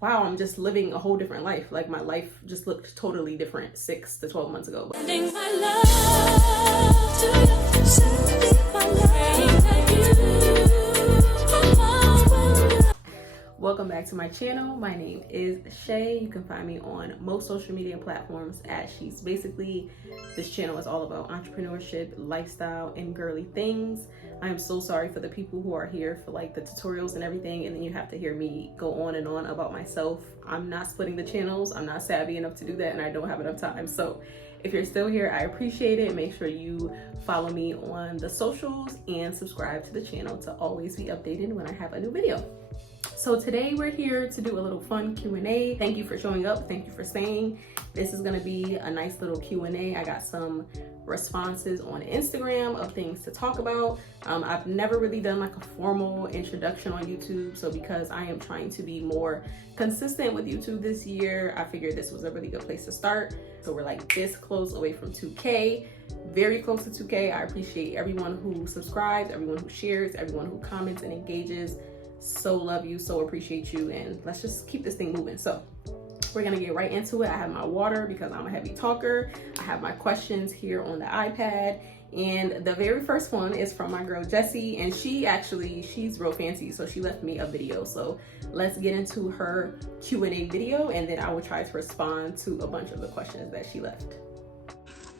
wow, I'm just living a whole different life. Like my life just looked totally different 6 to 12 months ago. Welcome back to my channel. My name is Shay. You can find me on most social media platforms at She's. Basically, this channel is all about entrepreneurship, lifestyle, and girly things. I am so sorry for the people who are here for like the tutorials and everything, and then you have to hear me go on and on about myself. I'm not splitting the channels. I'm not savvy enough to do that, and I don't have enough time. So if you're still here, I appreciate it. Make sure you follow me on the socials and subscribe to the channel to always be updated when I have a new video. So today we're here to do a little fun Q&A. Thank you for showing up. Thank you for staying. This is gonna be a nice little Q&A. I got some responses on Instagram of things to talk about. I've never really done like a formal introduction on YouTube. So because I am trying to be more consistent with YouTube this year, I figured this was a really good place to start. So we're like this close away from 2K, very close to 2K. I appreciate everyone who subscribes, everyone who shares, everyone who comments and engages. So love you, so appreciate you, and let's just keep this thing moving. So we're gonna get right into it. I have my water because I'm a heavy talker. I have my questions here on the iPad, and the very first one is from my girl Jessie, and she's real fancy, so she left me a video. So let's get into her Q&A video, and then I will try to respond to a bunch of the questions that she left.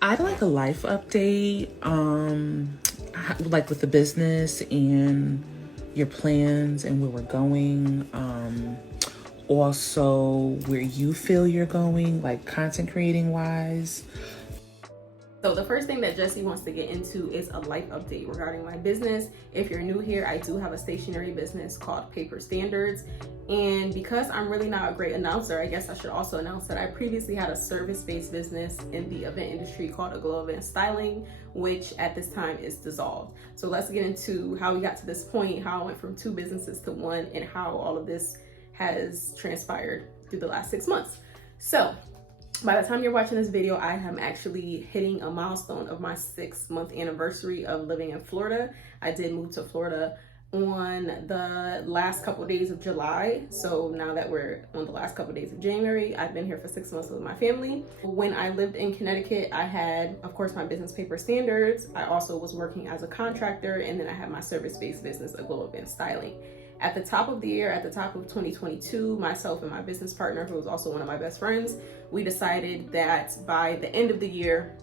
I'd like a life update, like with the business and your plans and where we're going, also where you feel you're going, like content creating wise. So the first thing that Jessie wants to get into is a life update regarding my business. If you're new here, I do have a stationery business called Paper Standards. And because I'm really not a great announcer, I guess I should also announce that I previously had a service-based business in the event industry called Aglow Event Styling, which at this time is dissolved. So let's get into how we got to this point, how I went from 2 businesses to 1, and how all of this has transpired through the last 6 months. So by the time you're watching this video, I am actually hitting a milestone of my 6-month anniversary of living in Florida. I did move to Florida on the last couple of days of July. So now that we're on the last couple of days of January, I've been here for 6 months with my family. When I lived in Connecticut, I had, of course, my business Paper Standards. I also was working as a contractor, and then I had my service-based business, Aglow Event Styling. At the top of the year, at the top of 2022, myself and my business partner, who was also one of my best friends, we decided that by the end of the year,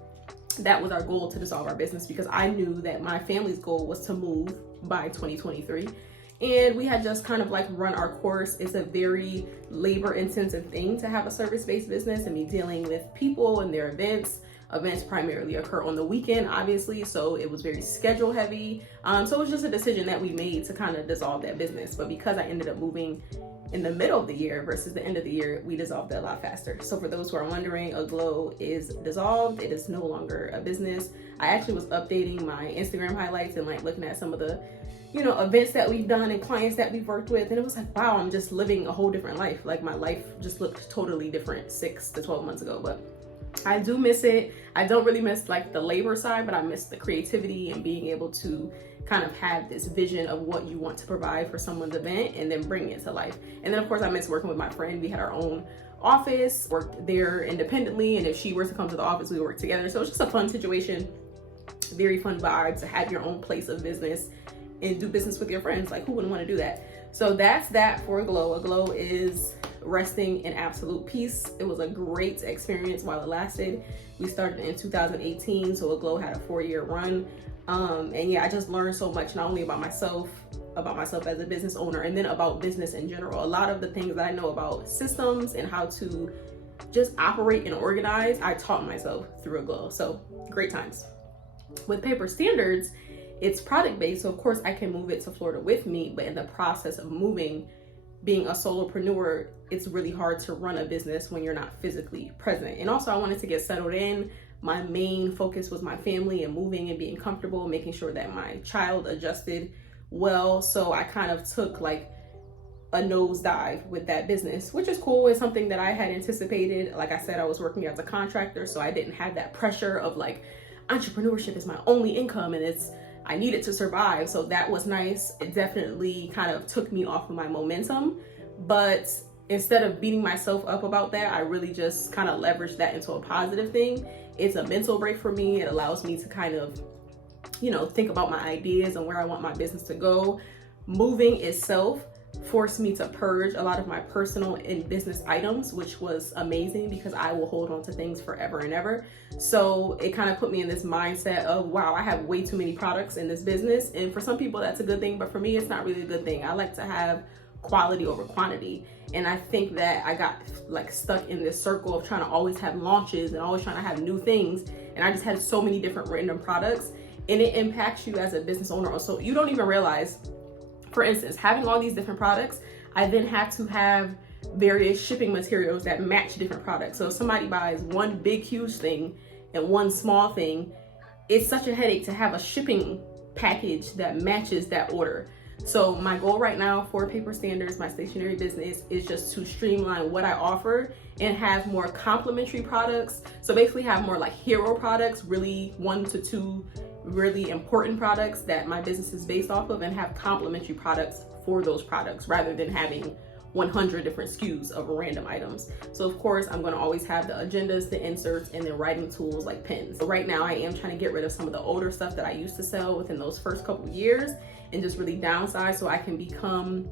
that was our goal, to dissolve our business, because I knew that my family's goal was to move by 2023. And we had just kind of like run our course. It's a very labor intensive thing to have a service-based business and be dealing with people and their events. Events primarily occur on the weekend, obviously, so it was very schedule heavy. So it was just a decision that we made to kind of dissolve that business. But because I ended up moving in the middle of the year versus the end of the year, we dissolved it a lot faster. So for those who are wondering, Aglow is dissolved. It is no longer a business. I actually was updating my Instagram highlights and like looking at some of the, events that we've done and clients that we've worked with. And it was like, wow, I'm just living a whole different life. Like my life just looked totally different 6 to 12 months ago. But I do miss it. I don't really miss like the labor side, but I miss the creativity and being able to kind of have this vision of what you want to provide for someone's event and then bring it to life. And then of course I miss working with my friend. We had our own office, worked there independently, and if she were to come to the office, we worked together. So it was just a fun situation, very fun vibe to have your own place of business and do business with your friends. Like, who wouldn't want to do that? So that's that for Aglow. Aglow is resting in absolute peace. It was a great experience while it lasted. We started in 2018, so Aglow had a 4-year run. And yeah, I just learned so much, not only about myself as a business owner, and then about business in general. A lot of the things that I know about systems and how to just operate and organize, I taught myself through Aglow. So great times. With Paper Standards, it's product based, so of course I can move it to Florida with me, but in the process of moving, being a solopreneur, it's really hard to run a business when you're not physically present. And also I wanted to get settled in. My main focus was my family and moving and being comfortable, making sure that my child adjusted well. So I kind of took like a nosedive with that business, which is cool. It's something that I had anticipated. Like I said, I was working as a contractor, so I didn't have that pressure of like, entrepreneurship is my only income and I needed to survive. So that was nice. It definitely kind of took me off of my momentum, but instead of beating myself up about that, I really just kind of leverage that into a positive thing. It's a mental break for me. It allows me to kind of, you know, think about my ideas and where I want my business to go. Moving itself forced me to purge a lot of my personal and business items, which was amazing because I will hold on to things forever and ever. So it kind of put me in this mindset of, wow, I have way too many products in this business. And for some people that's a good thing, but for me, it's not really a good thing. I like to have quality over quantity. And I think that I got like stuck in this circle of trying to always have launches and always trying to have new things. And I just had so many different random products, and it impacts you as a business owner. So you don't even realize, for instance, having all these different products, I then have to have various shipping materials that match different products. So if somebody buys one big, huge thing and one small thing, it's such a headache to have a shipping package that matches that order. So my goal right now for Paper Standards, my stationery business, is just to streamline what I offer and have more complementary products. So basically have more like hero products, really 1 to 2 really important products that my business is based off of, and have complementary products for those products rather than having 100 different SKUs of random items. So of course, I'm gonna always have the agendas, the inserts, and then writing tools like pens. So right now I am trying to get rid of some of the older stuff that I used to sell within those first couple years and just really downsize so I can become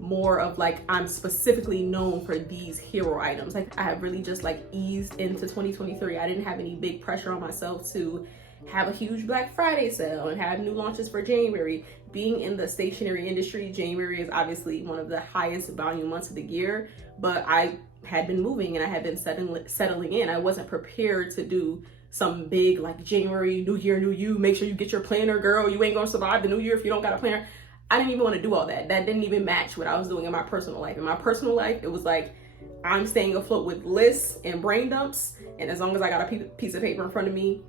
more of like, I'm specifically known for these hero items. Like I have really just like eased into 2023. I didn't have any big pressure on myself to have a huge Black Friday sale and have new launches for January. Being in the stationery industry, January is obviously one of the highest volume months of the year, but I had been moving and I had been settling in. I wasn't prepared to do some big like January, new year, new you, make sure you get your planner, girl. You ain't gonna survive the new year if you don't got a planner. I didn't even want to do all that. That didn't even match what I was doing in my personal life. In my personal life, it was like, I'm staying afloat with lists and brain dumps. And as long as I got a piece of paper in front of me,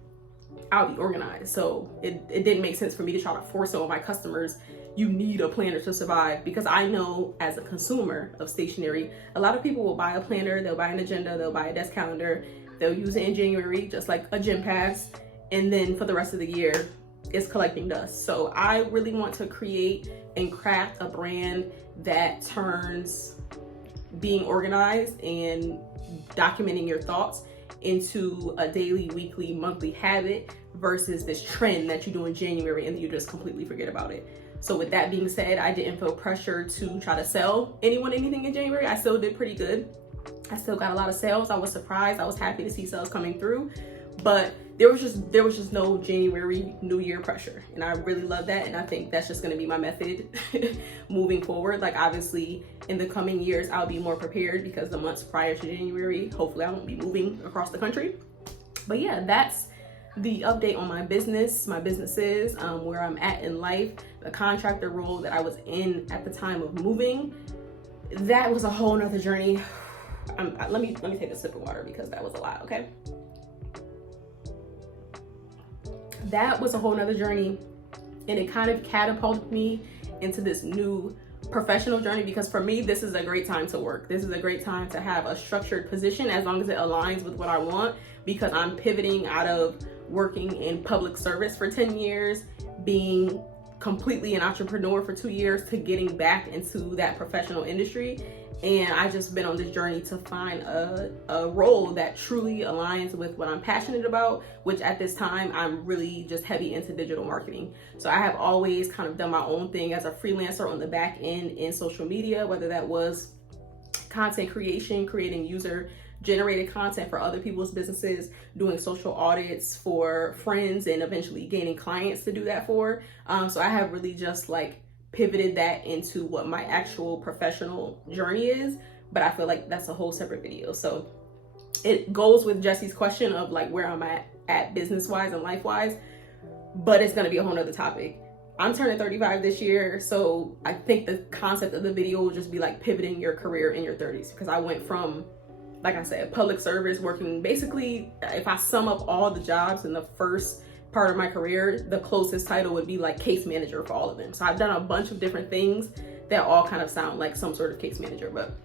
I'll be organized. So it didn't make sense for me to try to force on my customers, you need a planner to survive, because I know as a consumer of stationery, a lot of people will buy a planner, they'll buy an agenda, they'll buy a desk calendar, they'll use it in January, just like a gym pass. And then for the rest of the year, it's collecting dust. So I really want to create and craft a brand that turns being organized and documenting your thoughts into a daily, weekly, monthly habit versus this trend that you do in January and you just completely forget about it. So with that being said, I didn't feel pressure to try to sell anyone anything in January. I still did pretty good. I still got a lot of sales. I was surprised. I was happy to see sales coming through, but there was just no January New Year pressure. And I really love that. And I think that's just going to be my method moving forward. Like obviously in the coming years, I'll be more prepared because the months prior to January, hopefully I won't be moving across the country. But yeah, that's the update on my businesses, where I'm at in life, the contractor role that I was in at the time of moving. That was a whole nother journey. Let me take a sip of water because that was a lot, okay? That was a whole nother journey, and it kind of catapulted me into this new professional journey, because for me, this is a great time to work. This is a great time to have a structured position as long as it aligns with what I want, because I'm pivoting out of working in public service for 10 years, being completely an entrepreneur for 2 years, to getting back into that professional industry. And I just been on this journey to find a role that truly aligns with what I'm passionate about, which at this time, I'm really just heavy into digital marketing. So I have always kind of done my own thing as a freelancer on the back end in social media, whether that was content creation, creating user generated content for other people's businesses, doing social audits for friends, and eventually gaining clients to do that for. So I have really just like pivoted that into what my actual professional journey is, but I feel like that's a whole separate video. So it goes with Jesse's question of like where I'm at business wise and life wise, but it's gonna be a whole nother topic. I'm turning 35 this year, so I think the concept of the video will just be like pivoting your career in your 30s, because I went from, like I said, public service, working basically, if I sum up all the jobs in the first part of my career, the closest title would be like case manager for all of them. So I've done a bunch of different things that all kind of sound like some sort of case manager, but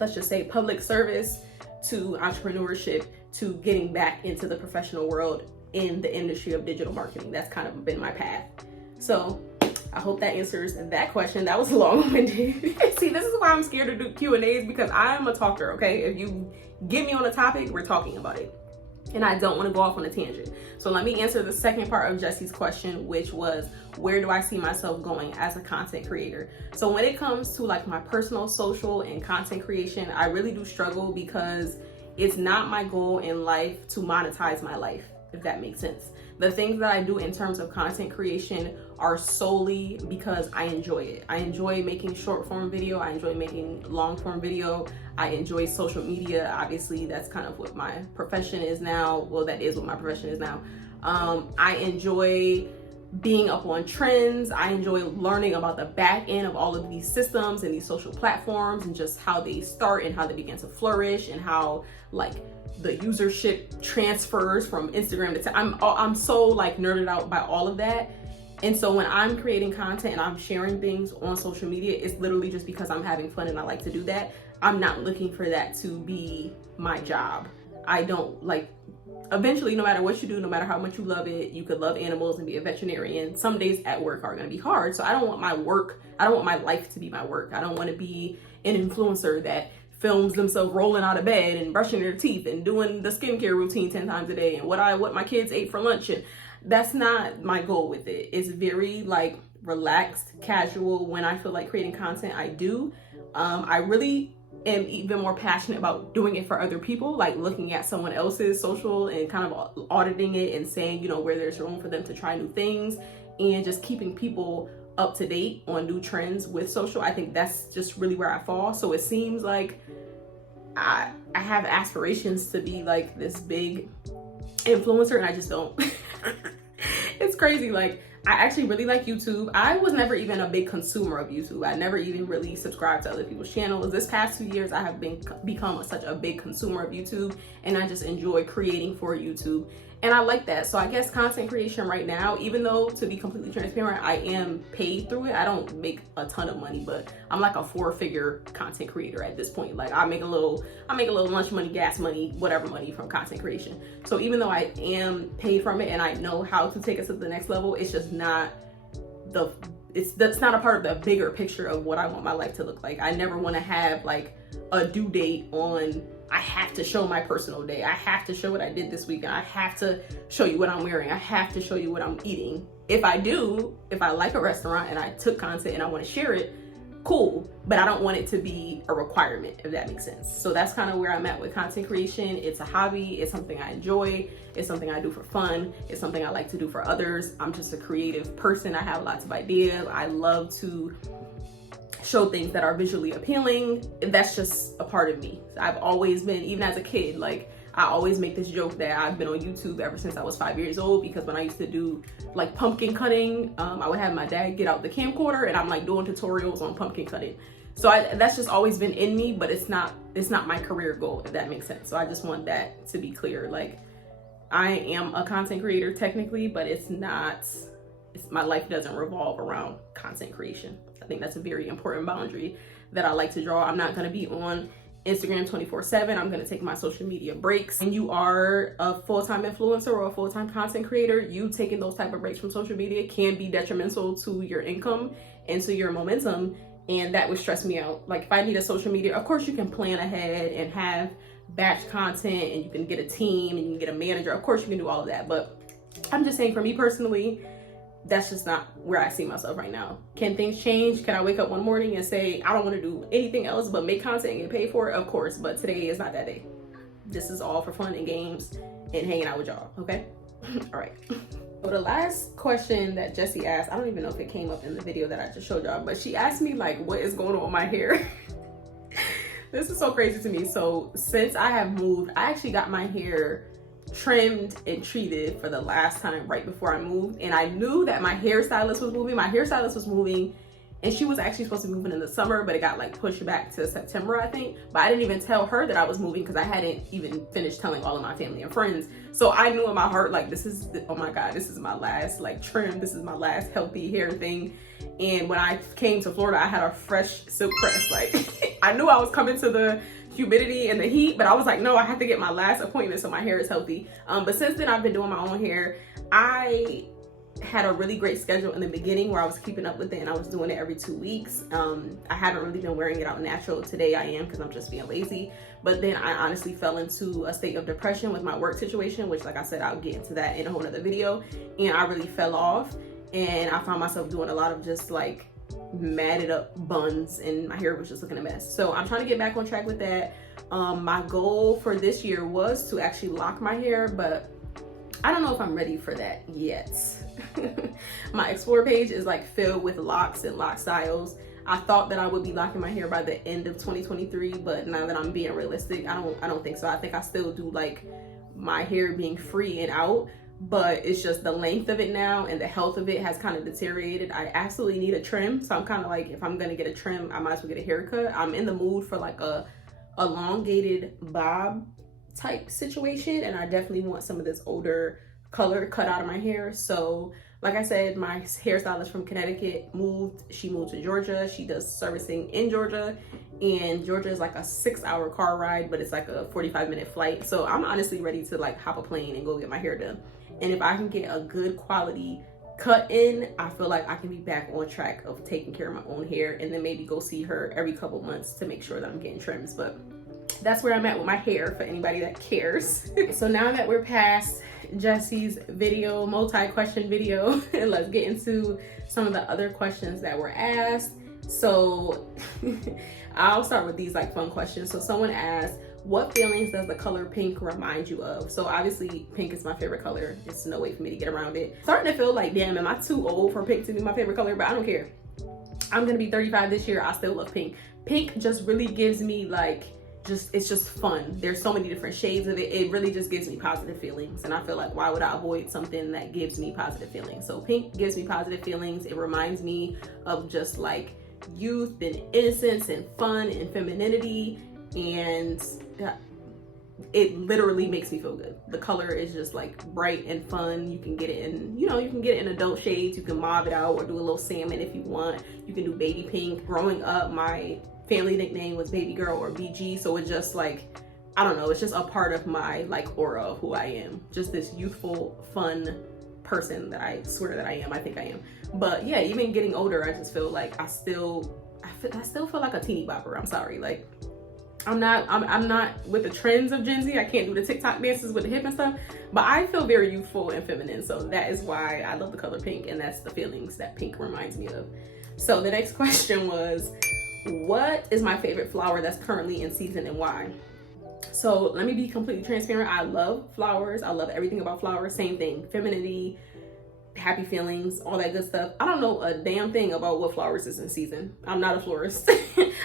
let's just say public service to entrepreneurship to getting back into the professional world in the industry of digital marketing. That's kind of been my path. So I hope that answers that question. That was long-winded. See, this is why I'm scared to do Q&As, because I'm a talker, okay? If you get me on a topic, we're talking about it. And I don't want to go off on a tangent. So let me answer the second part of Jesse's question, which was, where do I see myself going as a content creator? So when it comes to like my personal, social, and content creation, I really do struggle because it's not my goal in life to monetize my life, if that makes sense. The things that I do in terms of content creation are solely because I enjoy it. I enjoy making short form video. I enjoy making long form video. I enjoy social media. Obviously, that's kind of what my profession is now. Well, that is what my profession is now. I enjoy being up on trends. I enjoy learning about the back end of all of these systems and these social platforms and just how they start and how they begin to flourish and how like the usership transfers from Instagram to I'm so like nerded out by all of that. And so when I'm creating content and I'm sharing things on social media, it's literally just because I'm having fun and I like to do that. I'm not looking for that to be my job. I don't like, eventually, no matter what you do, no matter how much you love it, you could love animals and be a veterinarian. Some days at work are going to be hard. So I don't want my work, I don't want my life to be my work. I don't want to be an influencer that films themselves rolling out of bed and brushing their teeth and doing the skincare routine 10 times a day and what my kids ate for lunch. And that's not my goal with it. It's very like relaxed, casual. When I feel like creating content, I do. I really am even more passionate about doing it for other people, like looking at someone else's social and kind of auditing it and saying, you know, where there's room for them to try new things and just keeping people up to date on new trends with social. I think that's just really where I fall. So it seems like I have aspirations to be like this big influencer and I just don't. It's crazy. Like, I actually really like YouTube. I was never even a big consumer of YouTube. I never even really subscribed to other people's channels. This past 2 years, I have become such a big consumer of YouTube, and I just enjoy creating for YouTube. And I like that. So I guess content creation right now, even though to be completely transparent, I am paid through it. I don't make a ton of money, but I'm like a 4-figure content creator at this point. Like I make a little lunch money, gas money, whatever money from content creation. So even though I am paid from it and I know how to take us to the next level, it's just not that's not a part of the bigger picture of what I want my life to look like. I never want to have like a due date on I have to show my personal day. I have to show what I did this week. And I have to show you what I'm wearing. I have to show you what I'm eating. If I like a restaurant and I took content and I want to share it, cool. But I don't want it to be a requirement, if that makes sense. So that's kind of where I'm at with content creation. It's a hobby. It's something I enjoy. It's something I do for fun. It's something I like to do for others. I'm just a creative person. I have lots of ideas. I love to show things that are visually appealing. That's just a part of me. I've always been, even as a kid, like I always make this joke that I've been on YouTube ever since I was 5 years old, because when I used to do like pumpkin cutting, I would have my dad get out the camcorder and I'm like doing tutorials on pumpkin cutting. So that's just always been in me, but it's not my career goal, if that makes sense. So I just want that to be clear. Like I am a content creator technically, but my life doesn't revolve around content creation. I think that's a very important boundary that I like to draw. I'm not going to be on Instagram 24/7. I'm going to take my social media breaks. And you are a full-time influencer or a full-time content creator, you taking those type of breaks from social media can be detrimental to your income and to your momentum. And that would stress me out. Like if I need a social media, of course you can plan ahead and have batch content and you can get a team and you can get a manager. Of course you can do all of that. But I'm just saying for me personally, that's just not where I see myself right now. Can things change? Can I wake up one morning and say, I don't want to do anything else but make content and get paid for it? Of course, but today is not that day. This is all for fun and games and hanging out with y'all, okay? All right. So the last question that Jessie asked, I don't even know if it came up in the video that I just showed y'all, but she asked me like, what is going on with my hair? This is so crazy to me. So since I have moved, I actually got my hair trimmed and treated for the last time right before I moved, and I knew that my hairstylist was moving and she was actually supposed to be moving in the summer, but it got like pushed back to September, I think. But I didn't even tell her that I was moving because I hadn't even finished telling all of my family and friends. So I knew in my heart, like, oh my God, this is my last like trim. This is my last healthy hair thing. And when I came to Florida, I had a fresh silk press. Like I knew I was coming to the humidity and the heat, but I was like, no, I have to get my last appointment so my hair is healthy. But since then I've been doing my own hair. I had a really great schedule in the beginning where I was keeping up with it and I was doing it every 2 weeks. I haven't really been wearing it out natural. Today I am, because I'm just being lazy. But then I honestly fell into a state of depression with my work situation, which, like I said, I'll get into that in a whole nother video. And I really fell off, and I found myself doing a lot of just like matted up buns, and my hair was just looking a mess. So I'm trying to get back on track with that. My goal for this year was to actually lock my hair, but I don't know if I'm ready for that yet. My Explore page is like filled with locks and lock styles. I thought that I would be locking my hair by the end of 2023, but now that I'm being realistic, I don't think so. I think I still do like my hair being free and out, but it's just the length of it now and the health of it has kind of deteriorated. I absolutely need a trim, so I'm kind of like, if I'm gonna get a trim, I might as well get a haircut. I'm in the mood for like a elongated bob type situation, and I definitely want some of this older color cut out of my hair. So like I said, my hairstylist from Connecticut moved. She moved to Georgia. She does servicing in Georgia, and Georgia is like a 6-hour car ride, but it's like a 45-minute flight. So I'm honestly ready to like hop a plane and go get my hair done. And if I can get a good quality cut in, I feel like I can be back on track of taking care of my own hair, and then maybe go see her every couple months to make sure that I'm getting trims. But that's where I'm at with my hair, for anybody that cares. So now that we're past Jesse's video, multi-question video, and let's get into some of the other questions that were asked. So I'll start with these like fun questions. So someone asked, what feelings does the color pink remind you of? So obviously pink is my favorite color. It's no way for me to get around it. Starting to feel like, damn, am I too old for pink to be my favorite color? But I don't care. I'm gonna be 35 this year. I still love pink. Pink just really gives me like, it's just fun. There's so many different shades of it. It really just gives me positive feelings, and I feel like, why would I avoid something that gives me positive feelings? So pink gives me positive feelings. It reminds me of just like youth and innocence and fun and femininity, and it literally makes me feel good. The color is just like bright and fun. You can get it in, you can get it in adult shades. You can mauve it out or do a little salmon if you want. You can do baby pink. Growing up, my family nickname was baby girl or BG, so it's just like, I don't know, it's just a part of my like aura of who I am. Just this youthful, fun person that I swear that I am. I think I am. But yeah, even getting older, I just feel like I still feel like a teeny bopper. I'm sorry, like I'm not with the trends of Gen Z. I can't do the TikTok dances with the hip and stuff, but I feel very youthful and feminine. So that is why I love the color pink, and that's the feelings that pink reminds me of. So the next question was, what is my favorite flower that's currently in season and why? So let me be completely transparent. I love flowers. I love everything about flowers. Same thing, femininity, happy feelings, all that good stuff. I don't know a damn thing about what flowers is in season. I'm not a florist.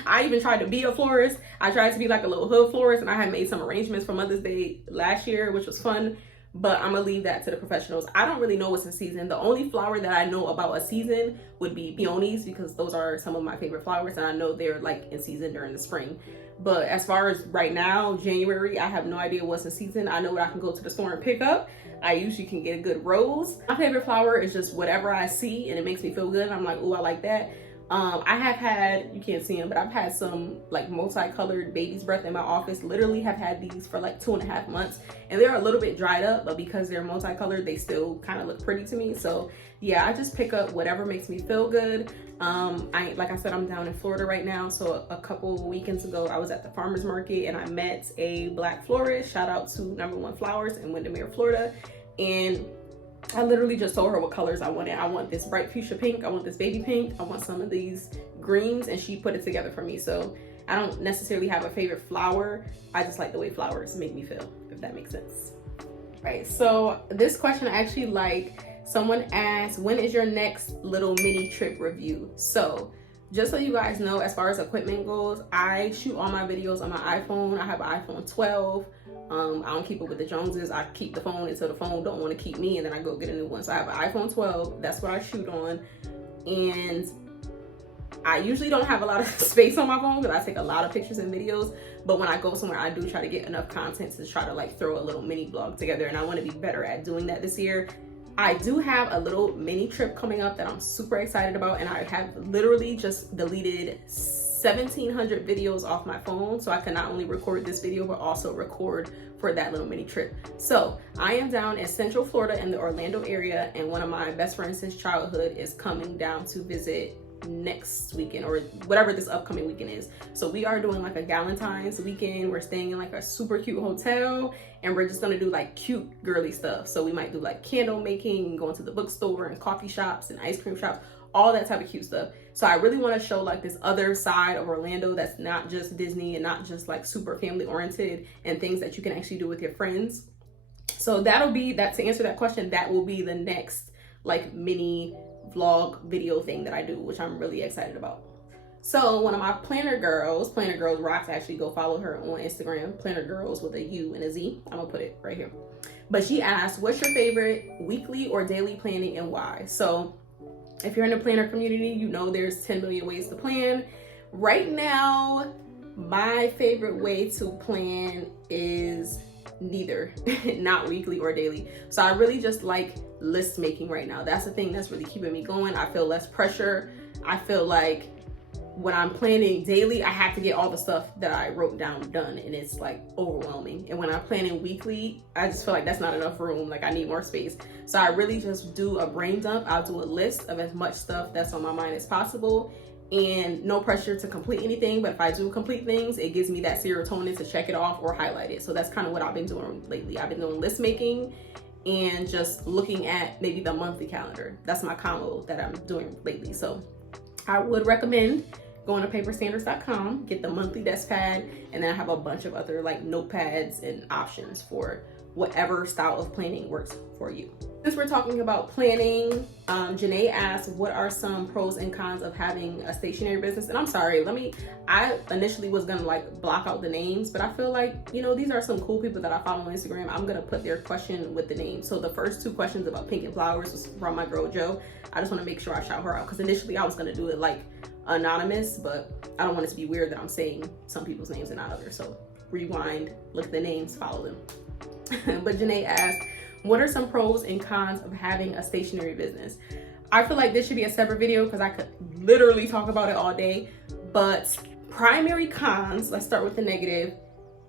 I even tried to be a florist. I tried to be like a little hood florist, and I had made some arrangements for Mother's Day last year, which was fun. But I'm gonna leave that to the professionals. I don't really know what's in season. The only flower that I know about a season would be peonies, because those are some of my favorite flowers, and I know they're like in season during the spring. But as far as right now, January, I have no idea what's in season. I know what I can go to the store and pick up. I usually can get a good rose. My favorite flower is just whatever I see and it makes me feel good. I'm like, oh, I like that. I have had, you can't see them, but I've had some like multicolored baby's breath in my office. Literally have had these for like 2.5 months, and they're a little bit dried up, but because they're multicolored, they still kind of look pretty to me. So yeah, I just pick up whatever makes me feel good. Like I said, I'm down in Florida right now. So a couple weekends ago, I was at the farmer's market and I met a black florist. Shout out to Number One Flowers in Windermere, Florida. And I literally just told her what colors I wanted. I want this bright fuchsia pink. I want this baby pink. I want some of these greens, and she put it together for me. So I don't necessarily have a favorite flower. I just like the way flowers make me feel, if that makes sense. Right, so this question I actually like. Someone asked, when is your next little mini trip review? So just so you guys know, as far as equipment goes, I shoot all my videos on my iPhone. I have an iPhone 12. I don't keep it with the Joneses. I keep the phone until the phone don't want to keep me, and then I go get a new one. So I have an iPhone 12. That's what I shoot on. And I usually don't have a lot of space on my phone because I take a lot of pictures and videos. But when I go somewhere, I do try to get enough content to try to like throw a little mini vlog together. And I want to be better at doing that this year. I do have a little mini trip coming up that I'm super excited about. And I have literally just deleted 1,700 videos off my phone, so I can not only record this video but also record for that little mini trip. So I am down in Central Florida in the Orlando area, and one of my best friends since childhood is coming down to visit next weekend, or whatever this upcoming weekend is. So we are doing like a Galentine's weekend. We're staying in like a super cute hotel, and we're just gonna do like cute girly stuff. So we might do like candle making, going to the bookstore and coffee shops and ice cream shops, all that type of cute stuff. So I really want to show like this other side of Orlando that's not just Disney and not just like super family oriented, and things that you can actually do with your friends. So that'll be that. To answer that question, that will be the next like mini vlog video thing that I do, which I'm really excited about. So one of my planner girls rocks, actually go follow her on Instagram, planner girls with a U and a Z. I'm gonna put it right here. But she asked, what's your favorite weekly or daily planning and why? So if you're in the planner community, you know there's 10 million ways to plan. Right now, my favorite way to plan is neither, not weekly or daily. So I really just like list making right now. That's the thing that's really keeping me going. I feel less pressure. I feel like when I'm planning daily, I have to get all the stuff that I wrote down done, and it's like overwhelming. And when I'm planning weekly, I just feel like that's not enough room. Like I need more space. So I really just do a brain dump. I'll do a list of as much stuff that's on my mind as possible, and no pressure to complete anything. But if I do complete things, it gives me that serotonin to check it off or highlight it. So that's kind of what I've been doing lately. I've been doing list making and just looking at maybe the monthly calendar. That's my combo that I'm doing lately. So I would recommend going to paperstandards.com, get the monthly desk pad, and then I have a bunch of other like notepads and options for whatever style of planning works for you. Since we're talking about planning, Janae asked, what are some pros and cons of having a stationery business? And I'm sorry, I initially was gonna like block out the names, but I feel like, you know, these are some cool people that I follow on Instagram. I'm gonna put their question with the name. So the first two questions about pink and flowers was from my girl Jo. I just wanna make sure I shout her out, because initially I was gonna do it like anonymous, but I don't want it to be weird that I'm saying some people's names and not others. So rewind, look at the names, follow them. But Janae asked, what are some pros and cons of having a stationery business? I feel like this should be a separate video because I could literally talk about it all day. But primary cons, let's start with the negative.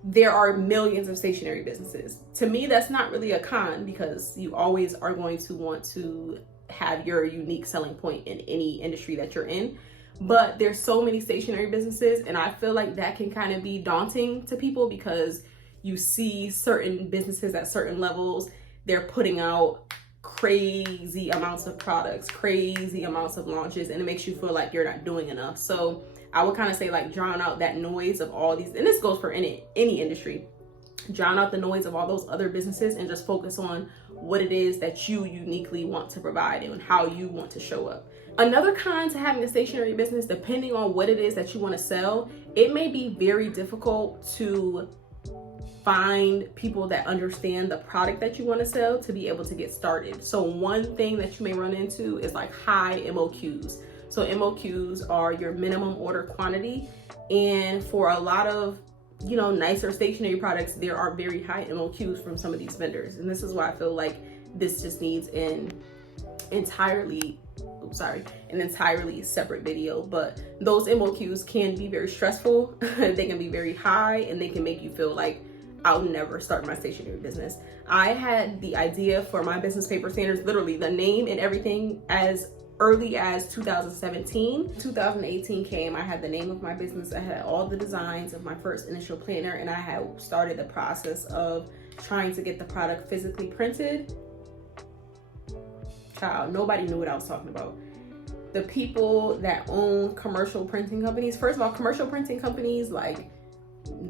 There are millions of stationery businesses. To me, that's not really a con, because you always are going to want to have your unique selling point in any industry that you're in. But there's so many stationery businesses, and I feel like that can kind of be daunting to people, because you see certain businesses at certain levels, they're putting out crazy amounts of products, crazy amounts of launches, and it makes you feel like you're not doing enough. So I would kind of say like drown out that noise of all these, and this goes for any industry, drown out the noise of all those other businesses and just focus on what it is that you uniquely want to provide and how you want to show up. Another con to having a stationery business, depending on what it is that you want to sell, it may be very difficult to find people that understand the product that you want to sell to be able to get started. So one thing that you may run into is like high MOQs. So MOQs are your minimum order quantity. And for a lot of, you know, nicer stationery products, there are very high MOQs from some of these vendors. And this is why I feel like this just needs an entirely separate video. But those MOQs can be very stressful. They can be very high, and they can make you feel like I'll never start my stationery business. I had the idea for my business, Paper Standards, literally the name and everything, as early as 2017. 2018 came, I had the name of my business, I had all the designs of my first initial planner, and I had started the process of trying to get the product physically printed. Child, nobody knew what I was talking about. The people that own commercial printing companies, first of all, commercial printing companies, like,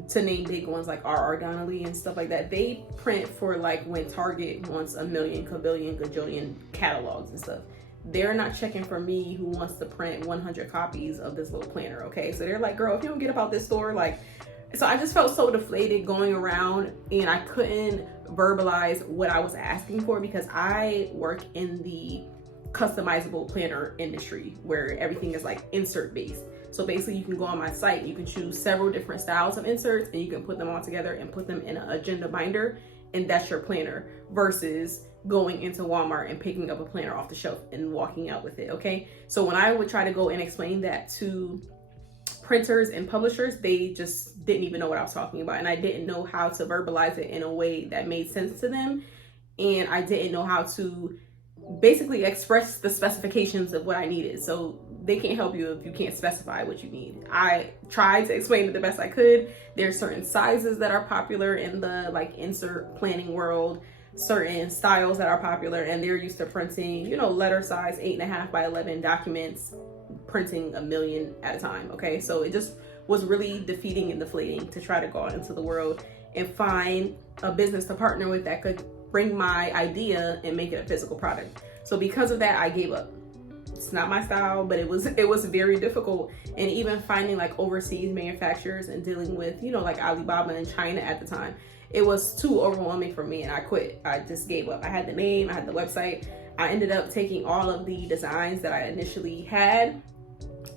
to name big ones like R.R. Donnelley and stuff like that, they print for like when Target wants a million, kabillion, gajillion catalogs and stuff. They're not checking for me who wants to print 100 copies of this little planner, okay? So they're like, girl, if you don't get about this store, like, so I just felt so deflated going around, and I couldn't verbalize what I was asking for, because I work in the customizable planner industry where everything is like insert based. So basically you can go on my site, you can choose several different styles of inserts, and you can put them all together and put them in an agenda binder, and that's your planner, versus going into Walmart and picking up a planner off the shelf and walking out with it, okay? So when I would try to go and explain that to printers and publishers, they just didn't even know what I was talking about. And I didn't know how to verbalize it in a way that made sense to them. And I didn't know how to basically express the specifications of what I needed. So they can't help you if you can't specify what you need. I tried to explain it the best I could. There's certain sizes that are popular in the like insert planning world, certain styles that are popular, and they're used to printing, you know, letter size 8.5 by 11 documents, printing 1 million at a time. Okay, so it just was really defeating and deflating to try to go out into the world and find a business to partner with that could bring my idea and make it a physical product. So because of that, I gave up. It's not my style, but it was very difficult. And even finding like overseas manufacturers and dealing with, you know, like Alibaba in China at the time, it was too overwhelming for me, and I quit. I just gave up. I had the name, I had the website. I ended up taking all of the designs that I initially had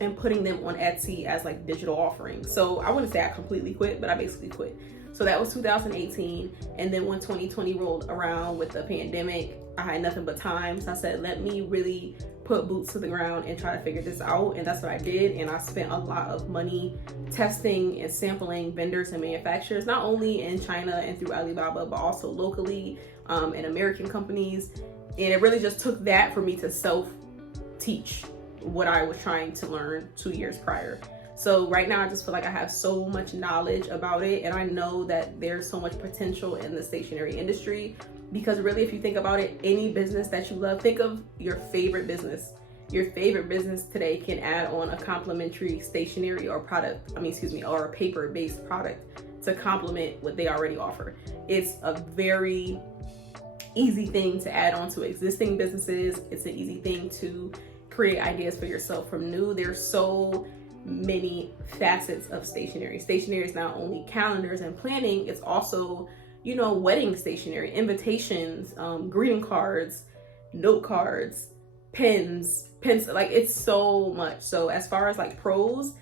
and putting them on Etsy as like digital offerings. So I wouldn't say I completely quit, but I basically quit. So that was 2018. And then when 2020 rolled around with the pandemic, I had nothing but time. So I said, let me really put boots to the ground and try to figure this out. And that's what I did. And I spent a lot of money testing and sampling vendors and manufacturers, not only in China and through Alibaba, but also locally and American companies. And it really just took that for me to self-teach what I was trying to learn 2 years prior. So right now I just feel like I have so much knowledge about it, and I know that there's so much potential in the stationery industry, because really, if you think about it, any business that you love, think of your favorite business. Your favorite business today can add on a complimentary stationery or product, or a paper-based product to complement what they already offer. It's a very easy thing to add on to existing businesses. It's an easy thing to create ideas for yourself from new. There's so many facets of stationery. Stationery is not only calendars and planning, it's also, you know, wedding stationery, invitations, greeting cards, note cards, pens, like it's so much. So as far as like pros,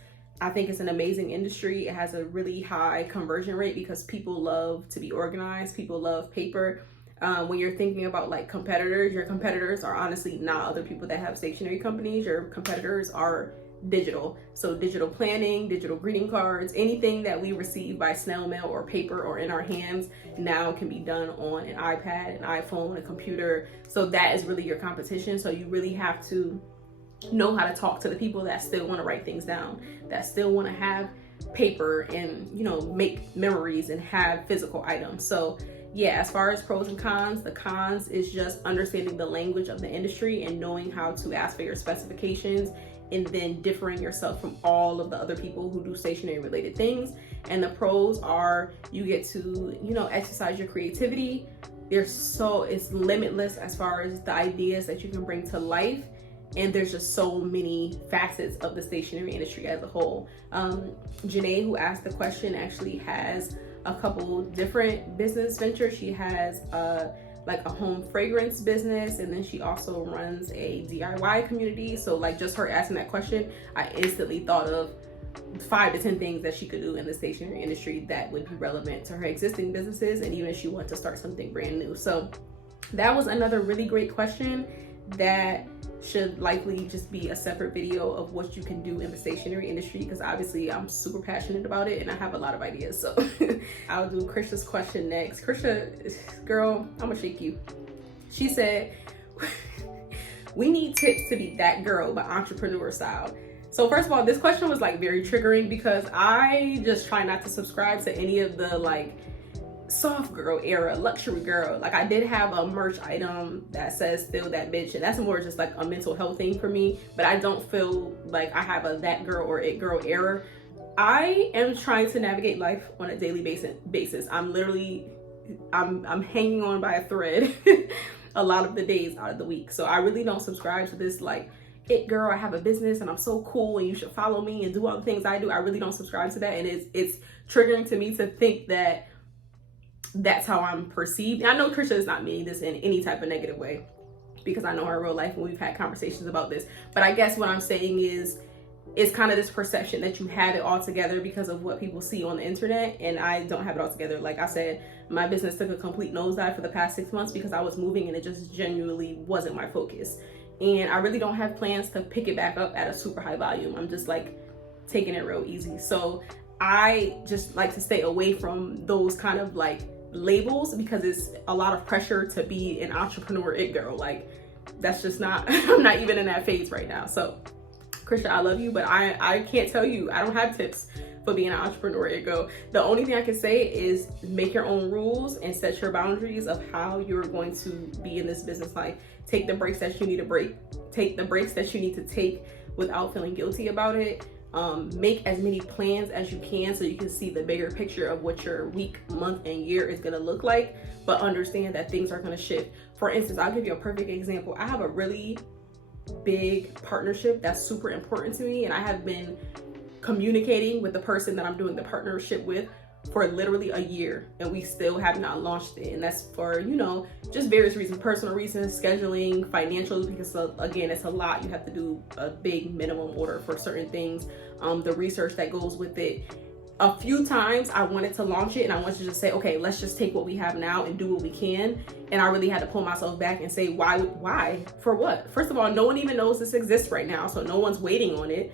I think it's an amazing industry. It has a really high conversion rate because people love to be organized. People love paper. When you're thinking about like competitors, your competitors are honestly not other people that have stationery companies. Your competitors are digital. So digital planning, digital greeting cards, anything that we receive by snail mail or paper or in our hands now can be done on an iPad, an iPhone, a computer. So that is really your competition. So you really have to know how to talk to the people that still want to write things down, that still want to have paper and, you know, make memories and have physical items. So yeah, as far as pros and cons, the cons is just understanding the language of the industry and knowing how to ask for your specifications and then differing yourself from all of the other people who do stationery related things. And the pros are you get to, you know, exercise your creativity. It's limitless as far as the ideas that you can bring to life. And there's just so many facets of the stationery industry as a whole. Janae, who asked the question, actually has a couple different business ventures. She has like a home fragrance business, and then she also runs a DIY community. So like just her asking that question, I instantly thought of 5 to 10 things that she could do in the stationery industry that would be relevant to her existing businesses, and even if she wanted to start something brand new. So that was another really great question that should likely just be a separate video of what you can do in the stationery industry, because obviously I'm super passionate about it and I have a lot of ideas. So I'll do Krisha's question next. Krisha, girl, I'm gonna shake you. She said, we need tips to be that girl, but entrepreneur style. So first of all, this question was like very triggering because I just try not to subscribe to any of the like soft girl era, luxury girl. Like I did have a merch item that says "Still That Bitch," and that's more just like a mental health thing for me, but I don't feel like I have a that girl or it girl era. I am trying to navigate life on a daily basis. I'm hanging on by a thread a lot of the days out of the week. So I really don't subscribe to this like it girl, I have a business and I'm so cool and you should follow me and do all the things I do. I really don't subscribe to that, and it's triggering to me to think that that's how I'm perceived. And I know Krisha is not meaning this in any type of negative way, because I know her in real life and we've had conversations about this. But I guess what I'm saying is, it's kind of this perception that you have it all together because of what people see on the internet, and I don't have it all together. Like I said, my business took a complete nosedive for the past 6 months because I was moving and it just genuinely wasn't my focus. And I really don't have plans to pick it back up at a super high volume. I'm just like taking it real easy. So I just like to stay away from those kind of like labels, because it's a lot of pressure to be an entrepreneur it girl. Like, that's just not, I'm not even in that phase right now. So Christian, I love you, but I can't tell you, I don't have tips for being an entrepreneur it girl. The only thing I can say is make your own rules and set your boundaries of how you're going to be in this business life. Take the breaks that you need to break. Take the breaks that you need to take without feeling guilty about it. Make as many plans as you can so you can see the bigger picture of what your week, month, and year is going to look like, but understand that things are going to shift. For instance, I'll give you a perfect example. I have a really big partnership that's super important to me, and I have been communicating with the person that I'm doing the partnership with for literally a year, and we still have not launched it. And that's for, you know, just various reasons, personal reasons, scheduling, financials, because again, it's a lot. You have to do a big minimum order for certain things, the research that goes with it. A few times I wanted to launch it and I wanted to just say, okay, let's just take what we have now and do what we can. And I really had to pull myself back and say, why, for what? First of all, no one even knows this exists right now, so no one's waiting on it.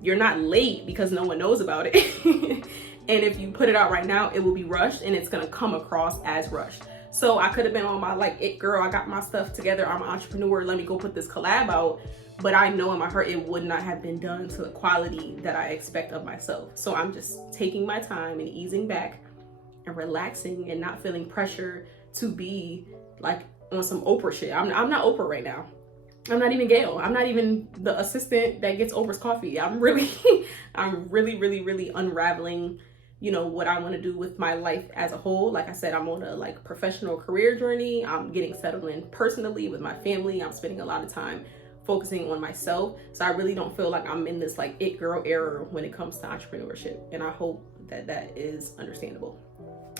You're not late because no one knows about it. And if you put it out right now, it will be rushed and it's gonna come across as rushed. So I could have been on my like, it girl, I got my stuff together, I'm an entrepreneur, let me go put this collab out. But I know in my heart it would not have been done to the quality that I expect of myself. So I'm just taking my time and easing back and relaxing and not feeling pressure to be like on some Oprah shit. I'm not Oprah right now. I'm not even Gail. I'm not even the assistant that gets Oprah's coffee. I'm really unraveling, you know, what I want to do with my life as a whole. Like I said, I'm on a like professional career journey. I'm getting settled in personally with my family. I'm spending a lot of time focusing on myself. So I really don't feel like I'm in this like it girl era when it comes to entrepreneurship. And I hope that that is understandable.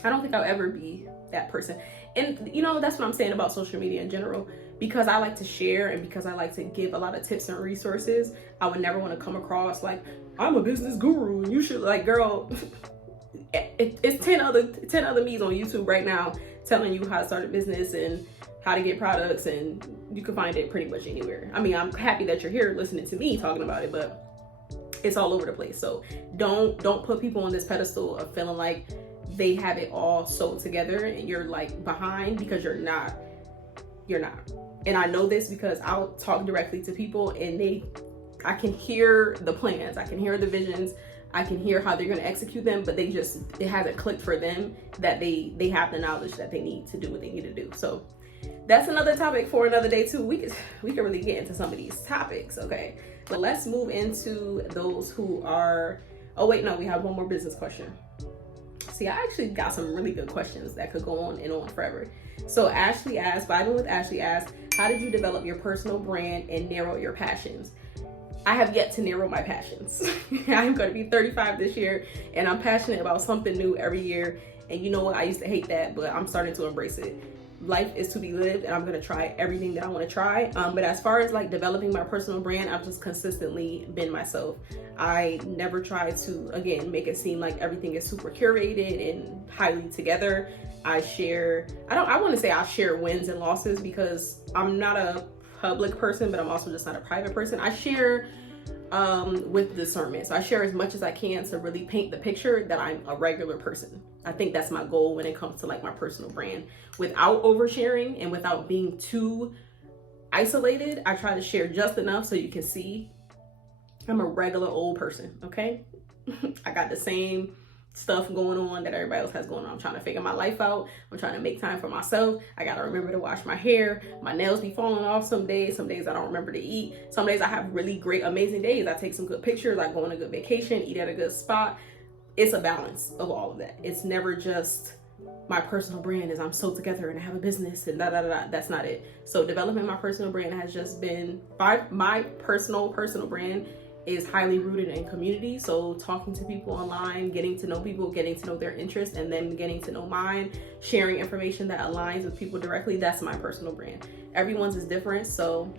I don't think I'll ever be that person. And you know, that's what I'm saying about social media in general. Because I like to share and because I like to give a lot of tips and resources, I would never want to come across like I'm a business guru and you should, like, girl, it's 10 other me's on YouTube right now telling you how to start a business and how to get products, and you can find it pretty much anywhere. I mean, I'm happy that you're here listening to me talking about it, but it's all over the place. So don't put people on this pedestal of feeling like they have it all sewed together and you're like behind, because you're not. And I know this because I'll talk directly to people and I can hear the plans, I can hear the visions, I can hear how they're going to execute them, but it hasn't clicked for them that they have the knowledge that they need to do what they need to do. So that's another topic for another day too. We can really get into some of these topics, okay? But let's move into those who are, oh wait, no, we have one more business question. See, I actually got some really good questions that could go on and on forever. So Ashley asked, vibing with Ashley asked, how did you develop your personal brand and narrow your passions? I have yet to narrow my passions. I'm going to be 35 this year and I'm passionate about something new every year. And you know what? I used to hate that, but I'm starting to embrace it. Life is to be lived and I'm going to try everything that I want to try. But as far as like developing my personal brand, I've just consistently been myself. I never try to, again, make it seem like everything is super curated and highly together. I want to say I share wins and losses because I'm not a public person, but I'm also just not a private person. I share with discernment. So I share as much as I can to really paint the picture that I'm a regular person. I think that's my goal when it comes to like my personal brand. Without oversharing and without being too isolated, I try to share just enough so you can see I'm a regular old person, okay? I got the same stuff going on that everybody else has going on. I'm trying to figure my life out. I'm trying to make time for myself. I gotta remember to wash my hair. My nails be falling off some days. Some days I don't remember to eat. Some days I have really great, amazing days. I take some good pictures. I go on a good vacation, eat at a good spot. It's a balance of all of that. It's never just my personal brand is I'm so together and I have a business and da-da-da-da. That's not it. So developing my personal brand has just been, my personal brand is highly rooted in community. So talking to people online, getting to know people, getting to know their interests, and then getting to know mine, sharing information that aligns with people directly. That's my personal brand. Everyone's is different. So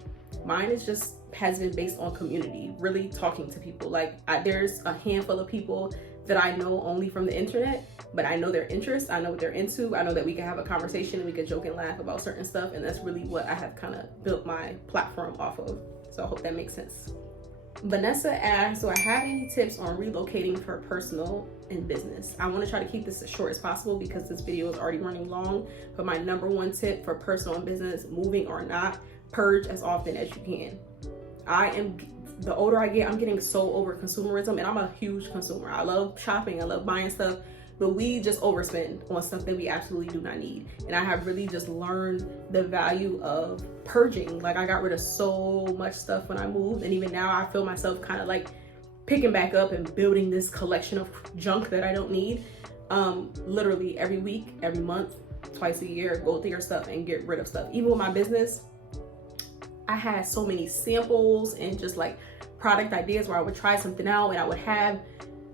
mine has been based on community, really talking to people. Like there's a handful of people that I know only from the internet, but I know their interests, I know what they're into, I know that we can have a conversation and we can joke and laugh about certain stuff, and that's really what I have kind of built my platform off of. So I hope that makes sense. Vanessa asks, do I have any tips on relocating for personal and business? I want to try to keep this as short as possible because this video is already running long. But my number one tip for personal and business, moving or not, purge as often as you can. The older I get, I'm getting so over consumerism, and I'm a huge consumer. I love shopping, I love buying stuff, but we just overspend on stuff that we absolutely do not need. And I have really just learned the value of purging. Like, I got rid of so much stuff when I moved, and even now I feel myself kind of like picking back up and building this collection of junk that I don't need. Literally every week, every month, twice a year, go through your stuff and get rid of stuff. Even with my business, I had so many samples and just like product ideas where I would try something out, and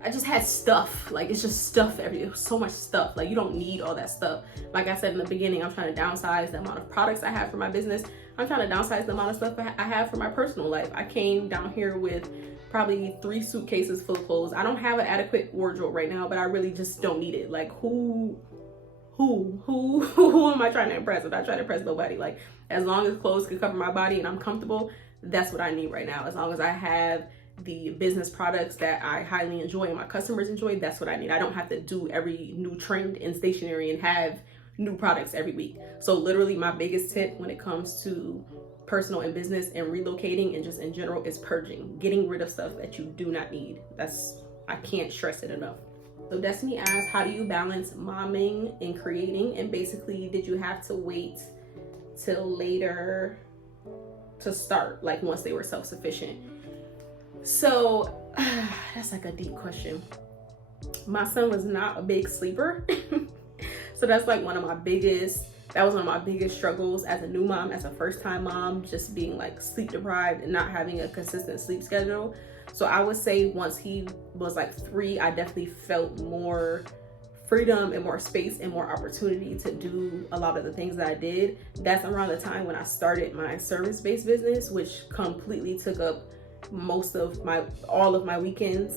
I just had stuff. Like, it's just stuff everywhere. So much stuff. Like, you don't need all that stuff. Like I said in the beginning, I'm trying to downsize the amount of products I have for my business. I'm trying to downsize the amount of stuff I have for my personal life. I came down here with probably 3 suitcases full of clothes. I don't have an adequate wardrobe right now, but I really just don't need it. Like, who am I trying to impress? I'm not trying to impress nobody. Like, as long as clothes can cover my body and I'm comfortable, that's what I need right now. As long as I have the business products that I highly enjoy and my customers enjoy, that's what I need. I don't have to do every new trend in stationery and have new products every week. So literally my biggest tip when it comes to personal and business and relocating and just in general is purging, getting rid of stuff that you do not need. I can't stress it enough. So Destiny asks, how do you balance momming and creating? And basically, did you have to wait till later to start, like once they were self-sufficient? So that's like a deep question. My son was not a big sleeper. So that's like that was one of my biggest struggles as a new mom, as a first-time mom, just being like sleep deprived and not having a consistent sleep schedule. So I would say once he was like 3, I definitely felt more freedom and more space and more opportunity to do a lot of the things that I did. That's around the time when I started my service-based business, which completely took up all of my weekends.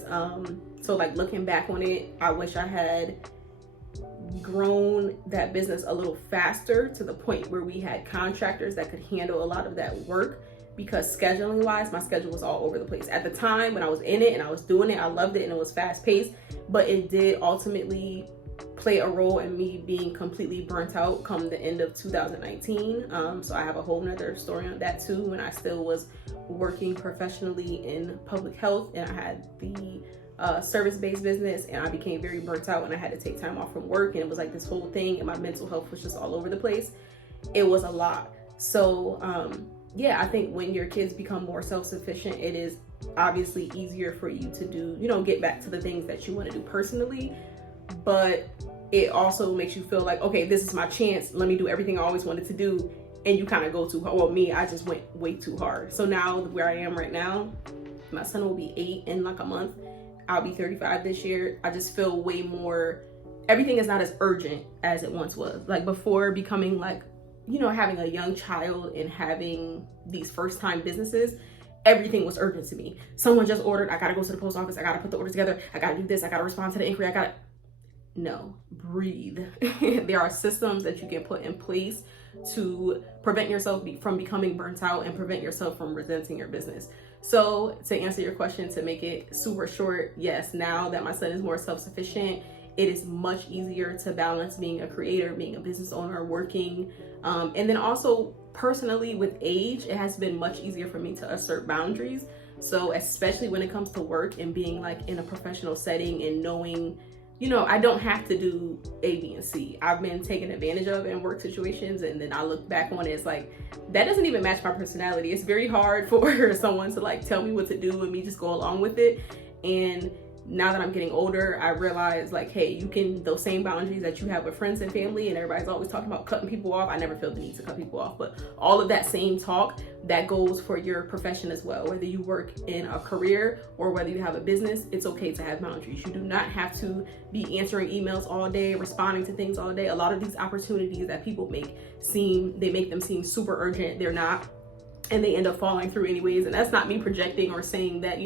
So like looking back on it, I wish I had grown that business a little faster to the point where we had contractors that could handle a lot of that work, because scheduling wise, my schedule was all over the place. At the time when I was in it and I was doing it, I loved it and it was fast paced, but it did ultimately play a role in me being completely burnt out come the end of 2019. So I have a whole nother story on that too, when I still was working professionally in public health and I had the service-based business, and I became very burnt out and I had to take time off from work, and it was like this whole thing, and my mental health was just all over the place. It was a lot. So yeah, I think when your kids become more self-sufficient, it is obviously easier for you to do, get back to the things that you want to do personally, but it also makes you feel like, okay, this is my chance, let me do everything I always wanted to do, and you kind of go too hard. Well, me, I just went way too hard. So now where I am right now, my son will be 8 in like a month. I'll be 35 this year. I just feel way more, everything is not as urgent as it once was. Like before becoming like, having a young child and having these first time businesses, everything was urgent to me. Someone just ordered, I gotta go to the post office, I gotta put the order together, I gotta do this, I gotta respond to the inquiry, no, breathe. There are systems that you can put in place to prevent yourself from becoming burnt out and prevent yourself from resenting your business. So to answer your question, to make it super short, yes, now that my son is more self-sufficient, it is much easier to balance being a creator, being a business owner, working. And then also personally with age, it has been much easier for me to assert boundaries. So especially when it comes to work and being like in a professional setting and knowing, I don't have to do A, B, and C. I've been taken advantage of in work situations, and then I look back on it, it's like, that doesn't even match my personality. It's very hard for someone to like tell me what to do and me just go along with it. And now that I'm getting older, I realize like, hey, those same boundaries that you have with friends and family, and everybody's always talking about cutting people off. I never feel the need to cut people off, but all of that same talk, that goes for your profession as well. Whether you work in a career or whether you have a business, it's okay to have boundaries. You do not have to be answering emails all day, responding to things all day. A lot of these opportunities that people make them seem super urgent. They're not, and they end up falling through anyways. And that's not me projecting or saying that,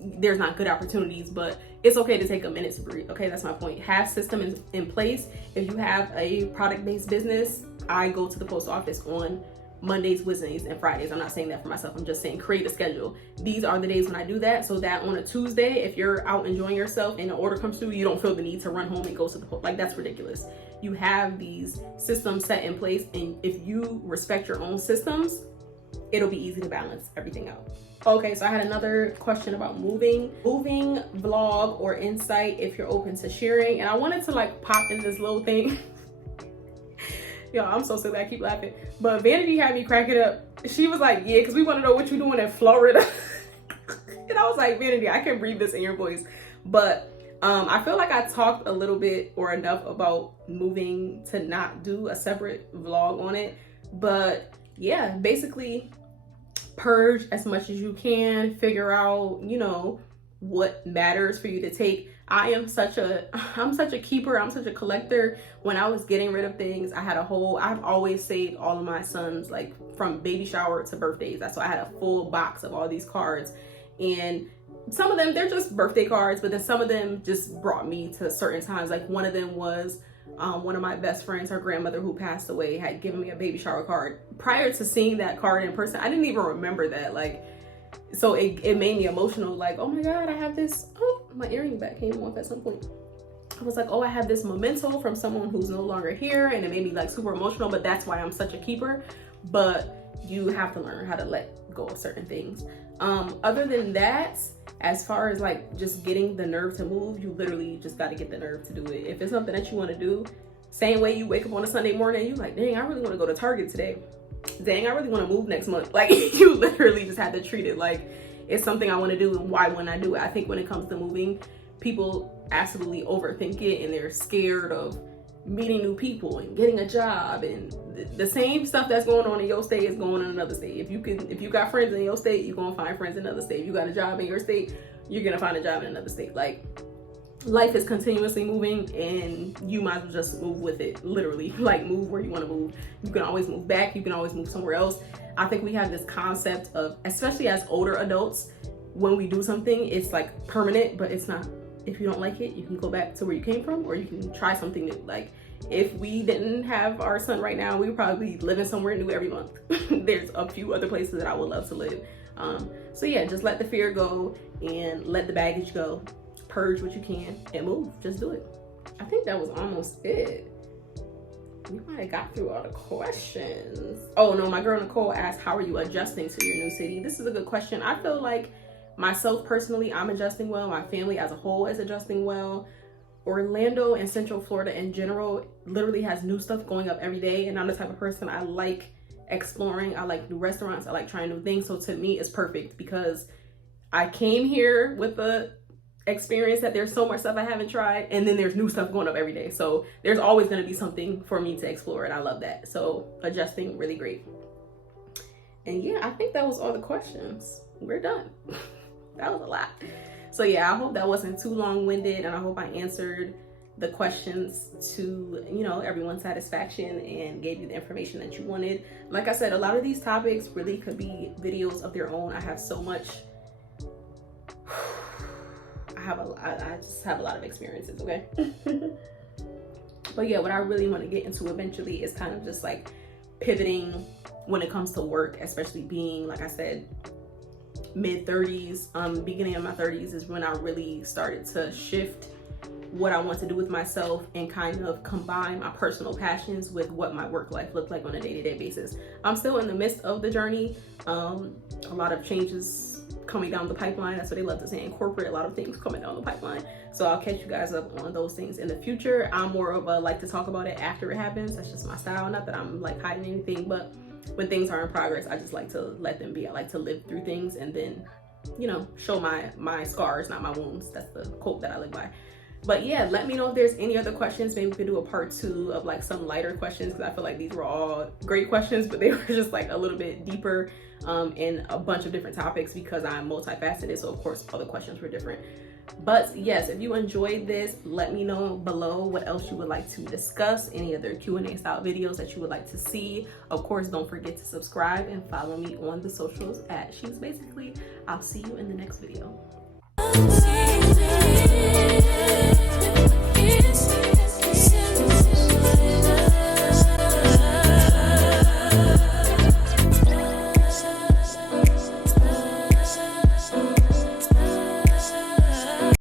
there's not good opportunities, but it's okay to take a minute to breathe. Okay, that's my point. Have systems in place. If you have a product-based business, I go to the post office on Mondays, Wednesdays, and Fridays. I'm not saying that for myself. I'm just saying create a schedule. These are the days when I do that, so that on a Tuesday, if you're out enjoying yourself and an order comes through, you don't feel the need to run home and go to the like, that's ridiculous. You have these systems set in place, and if you respect your own systems, it'll be easy to balance everything out. Okay, so I had another question about moving vlog or insight if you're open to sharing, and I wanted to like pop in this little thing. Yo, I'm so silly, I keep laughing. But Vanity had me cracking up. She was like, yeah, because we want to know what you're doing in Florida. And I was like, Vanity, I can read this in your voice. But I feel like I talked a little bit or enough about moving to not do a separate vlog on it. But yeah, basically purge as much as you can, figure out, you know, what matters for you to take. I'm such a keeper, I'm such a collector. When I was getting rid of things, I've always saved all of my sons, like from baby shower to birthdays. That's why I had a full box of all these cards. And some of them, they're just birthday cards, but then some of them just brought me to certain times. Like one of them was one of my best friends, her grandmother who passed away, had given me a baby shower card. Prior to seeing that card in person, I didn't even remember that. Like, so it made me emotional. Like, oh my God, I have this. Oh, my earring back came off at some point. I was like, oh, I have this memento from someone who's no longer here, and it made me like super emotional. But that's why I'm such a keeper. But you have to learn how to let go of certain things. Other than that, as far as like just getting the nerve to move, you literally just got to get the nerve to do it. If it's something that you want to do, same way you wake up on a Sunday morning and you like, dang, I really want to go to Target today. Dang, I really want to move next month. Like, you literally just have to treat it like it's something I want to do, and why wouldn't I do it? I think when it comes to moving, people absolutely overthink it, and they're scared of meeting new people and getting a job, and the same stuff that's going on in your state is going on in another state. If you got friends in your state, you're gonna find friends in another state. If you got a job in your state, you're gonna find a job in another state. Like, life is continuously moving, and you might as well just move with it. Literally, like, move where you want to move. You can always move back, you can always move somewhere else. I think we have this concept of, especially as older adults, when we do something, it's like permanent, but it's not. If you don't like it, you can go back to where you came from, or you can try something new. Like, if we didn't have our son right now, we would probably be living somewhere new every month. There's a few other places that I would love to live. So yeah, just let the fear go and let the baggage go. Purge what you can and move. Just do it. I think that was almost it. We might have got through all the questions. Oh no, my girl Nicole asked, how are you adjusting to your new city? This is a good question. I feel like myself personally, I'm adjusting well. My family as a whole is adjusting well. Orlando and Central Florida in general literally has new stuff going up every day, and I'm the type of person, I like exploring. I like new restaurants. I like trying new things. So to me, it's perfect because I came here with the experience that there's so much stuff I haven't tried, and then there's new stuff going up every day. So there's always going to be something for me to explore, and I love that. So adjusting, really great. And yeah, I think that was all the questions. We're done. That was a lot. So yeah, I hope that wasn't too long-winded, and I hope I answered the questions to, you know, everyone's satisfaction and gave you the information that you wanted. Like I said, a lot of these topics really could be videos of their own. I have so much. I just have a lot of experiences, okay? But yeah, what I really want to get into eventually is kind of just like pivoting when it comes to work, especially being, like I said, mid-30s, beginning of my 30s is when I really started to shift what I want to do with myself and kind of combine my personal passions with what my work life looked like on a day-to-day basis. I'm still in the midst of the journey. A lot of changes coming down the pipeline. That's what they love to say in corporate, a lot of things coming down the pipeline. So I'll catch you guys up on those things in the future. I'm more of a like to talk about it after it happens. That's just my style. Not that I'm like hiding anything, but when things are in progress, I just like to let them be. I like to live through things and then, you know, show my scars, not my wounds. That's the quote that I live by. But yeah, let me know if there's any other questions. Maybe we could do a part 2 of like some lighter questions, because I feel like these were all great questions, but they were just like a little bit deeper in a bunch of different topics because I'm multifaceted. So of course, all the questions were different. But yes, if you enjoyed this, let me know below what else you would like to discuss, any other Q&A style videos that you would like to see. Of course, don't forget to subscribe and follow me on the socials at She's Basically. I'll see you in the next video.